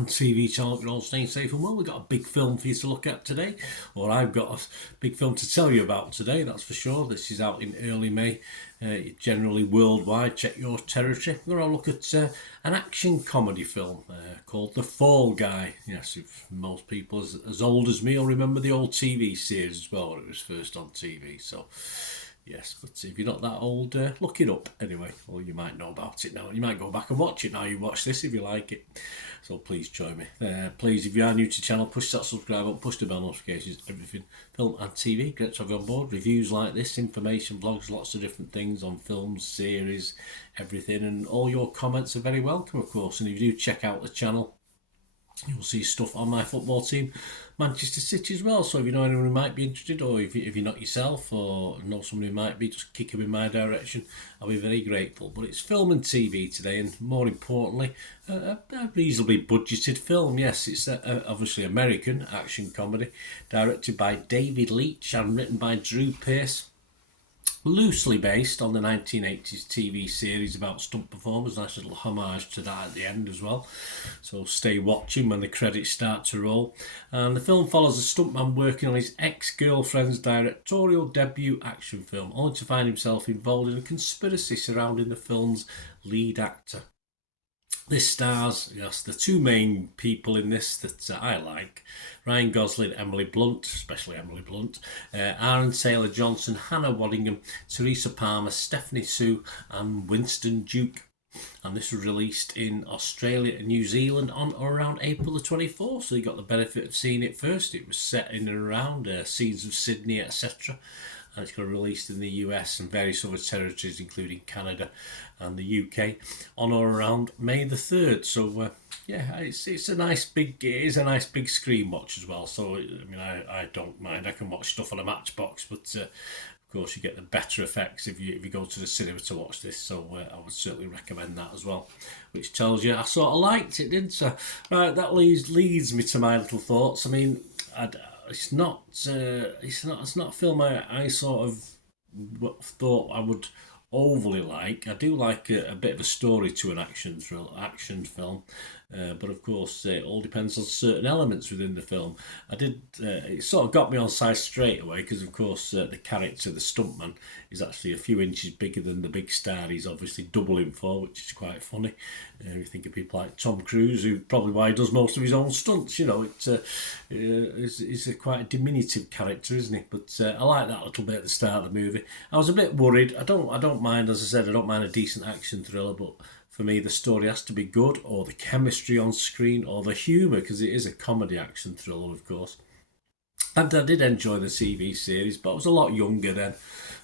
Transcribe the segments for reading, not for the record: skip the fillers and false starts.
and TV channel. You're all staying safe and well. We've got a big film for you to look at today, or I've got a big film to tell you about today, that's for sure. This is out in early May, generally worldwide. Check your territory. We're going to look at an action comedy film called The Fall Guy. Yes, if most people as old as me will remember the old TV series as well when it was first on TV. So yes, but if you're not that old, look it up anyway, or you might know about it now. You might go back and watch it now you watch this if you like it. So please join me. Please, if you are new to the channel, push that subscribe button, push the bell notifications, everything film and TV. Great to have you on board. Reviews like this, information, blogs, lots of different things on films, series, everything, and all your comments are very welcome, of course. And if you do check out the channel, you'll see stuff on my football team, Manchester City as well. So if you know anyone who might be interested, or if you're not yourself or know someone who might be, just kick them in my direction. I'll be very grateful. But it's film and TV today, and more importantly, a reasonably budgeted film. Yes, it's obviously American action comedy, directed by David Leitch and written by Drew Pearce. Loosely based on the 1980s TV series about stunt performers. Nice little homage to that at the end as well. So stay watching when the credits start to roll. And the film follows a stuntman working on his ex-girlfriend's directorial debut action film, only to find himself involved in a conspiracy surrounding the film's lead actor. This stars, yes, the two main people in this that I like: Ryan Gosling, Emily Blunt, especially Emily Blunt, Aaron Taylor Johnson, Hannah Waddingham, Teresa Palmer, Stephanie Sue, and Winston Duke. And this was released in Australia and New Zealand on or around April the 24th, so you got the benefit of seeing it first. It was set in and around scenes of Sydney, etc. And it's got released in the US and various other territories, including Canada and the UK, on or around May the 3rd. So yeah, it's a nice big screen watch as well. So I mean, I don't mind. I can watch stuff on a Matchbox, but of course you get the better effects if you go to the cinema to watch this. So I would certainly recommend that as well. Which tells you I sort of liked it, didn't I? Right, that leads me to my little thoughts. I mean, it's not a film I sort of thought I would overly like. I do like a bit of a story to an action film, but of course it all depends on certain elements within the film. It sort of got me on side straight away because of course the character, the stuntman, is actually a few inches bigger than the big star he's obviously doubling for, which is quite funny. You think of people like Tom Cruise, who probably why he does most of his own stunts. You know, it's quite a diminutive character, isn't he? But I like that little bit at the start of the movie. I was a bit worried. I don't mind, as I said, I don't mind a decent action thriller, but for me the story has to be good, or the chemistry on screen, or the humour, because it is a comedy action thriller, of course. And I did enjoy the TV series, but I was a lot younger then.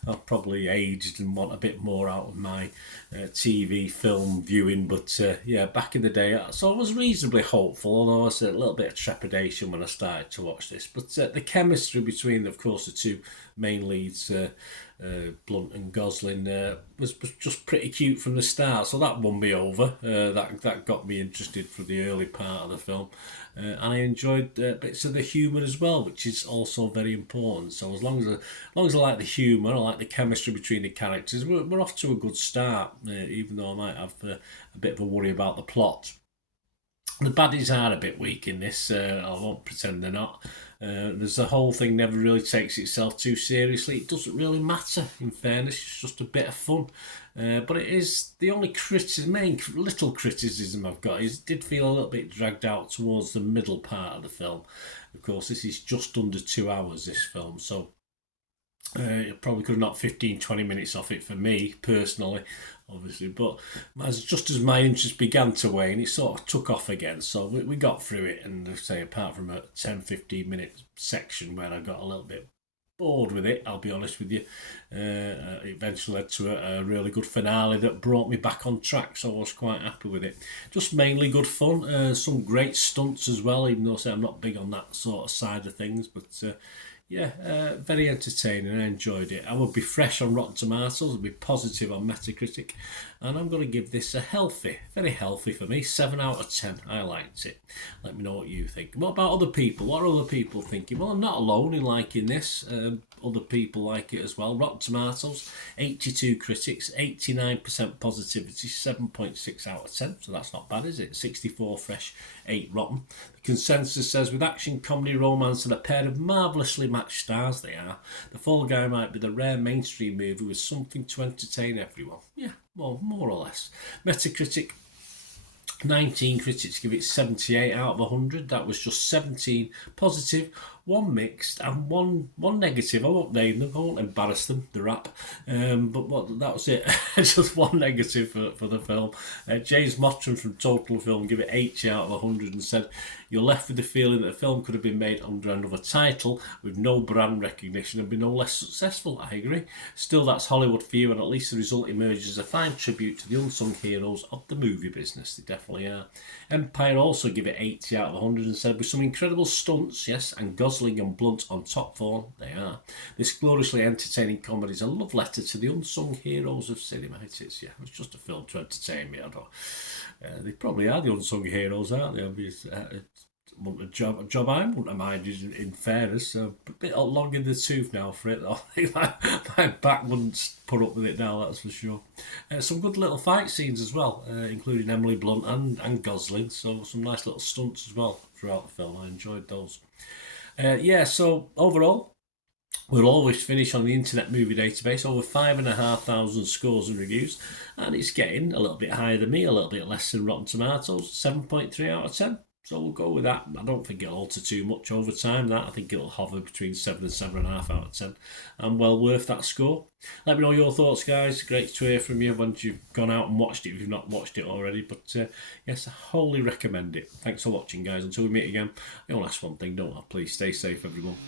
I've probably aged and want a bit more out of my TV film viewing. But yeah, back in the day, so I was reasonably hopeful, although I was a little bit of trepidation when I started to watch this. But the chemistry between, of course, the two main leads, Blunt and Gosling, was just pretty cute from the start. So that won me over. That got me interested for the early part of the film. And I enjoyed bits of the humour as well, which is also very important. So as long as I like the humour, I like the chemistry between the characters, we're off to a good start, even though I might have a bit of a worry about the plot. The baddies are a bit weak in this, I won't pretend they're not. There's the whole thing never really takes itself too seriously. It doesn't really matter, in fairness, it's just a bit of fun. But it is the only main little criticism I've got is it did feel a little bit dragged out towards the middle part of the film. Of course, this is just under 2 hours, this film, so probably could have knocked 15-20 minutes off it for me personally, obviously, but just as my interest began to wane, it sort of took off again. So we got through it, and say apart from a 10-15 minute section where I got a little bit bored with it, I'll be honest with you, it eventually led to a really good finale that brought me back on track, so I was quite happy with it. Just mainly good fun, some great stunts as well, even though I'm not big on that sort of side of things, but yeah, very entertaining. I enjoyed it. I would be fresh on Rotten Tomatoes, I'd be positive on Metacritic, and I'm going to give this a healthy, very healthy for me, 7 out of 10. I liked it. Let me know what you think. What about other people? What are other people thinking? Well, I'm not alone in liking this. other people like it as well. Rotten Tomatoes, 82 critics, 89% positivity, 7.6 out of 10. So that's not bad, is it? 64 fresh, 8 rotten. The consensus says, with action, comedy, romance, and a pair of marvellously matched stars they are, The Fall Guy might be the rare mainstream movie with something to entertain everyone. Yeah, well, more or less. Metacritic, 19 critics give it 78 out of 100. That was just 17 positive, 1 mixed, and one negative. I won't name them, I won't embarrass them, the rap. But that was it. Just 1 negative for the film. James Mottram from Total Film gave it 80 out of 100 and said, "You're left with the feeling that the film could have been made under another title with no brand recognition and be no less successful." I agree. Still, that's Hollywood for you, and at least the result emerges as a fine tribute to the unsung heroes of the movie business. They definitely are. Empire also give it 80 out of 100 and said, with some incredible stunts, yes, and Gosling and Blunt on top form, they are. This gloriously entertaining comedy is a love letter to the unsung heroes of cinema. It's just a film to entertain me. I don't. They probably are the unsung heroes, aren't they? A job I wouldn't mind in fairness. So a bit long in the tooth now for it. I think my back wouldn't put up with it now, that's for sure. Some good little fight scenes as well, including Emily Blunt and Gosling. So some nice little stunts as well throughout the film. I enjoyed those. So overall, we'll always finish on the Internet Movie Database, over 5,500 scores and reviews, and it's getting a little bit higher than me, a little bit less than Rotten Tomatoes, 7.3 out of 10. So we'll go with that. I don't think it'll alter too much over time. I think it'll hover between 7 and 7.5 out of 10. And well worth that score. Let me know your thoughts, guys. Great to hear from you once you've gone out and watched it, if you've not watched it already. But yes, I wholly recommend it. Thanks for watching, guys. Until we meet again, I only ask one thing, don't I? Please stay safe, everyone.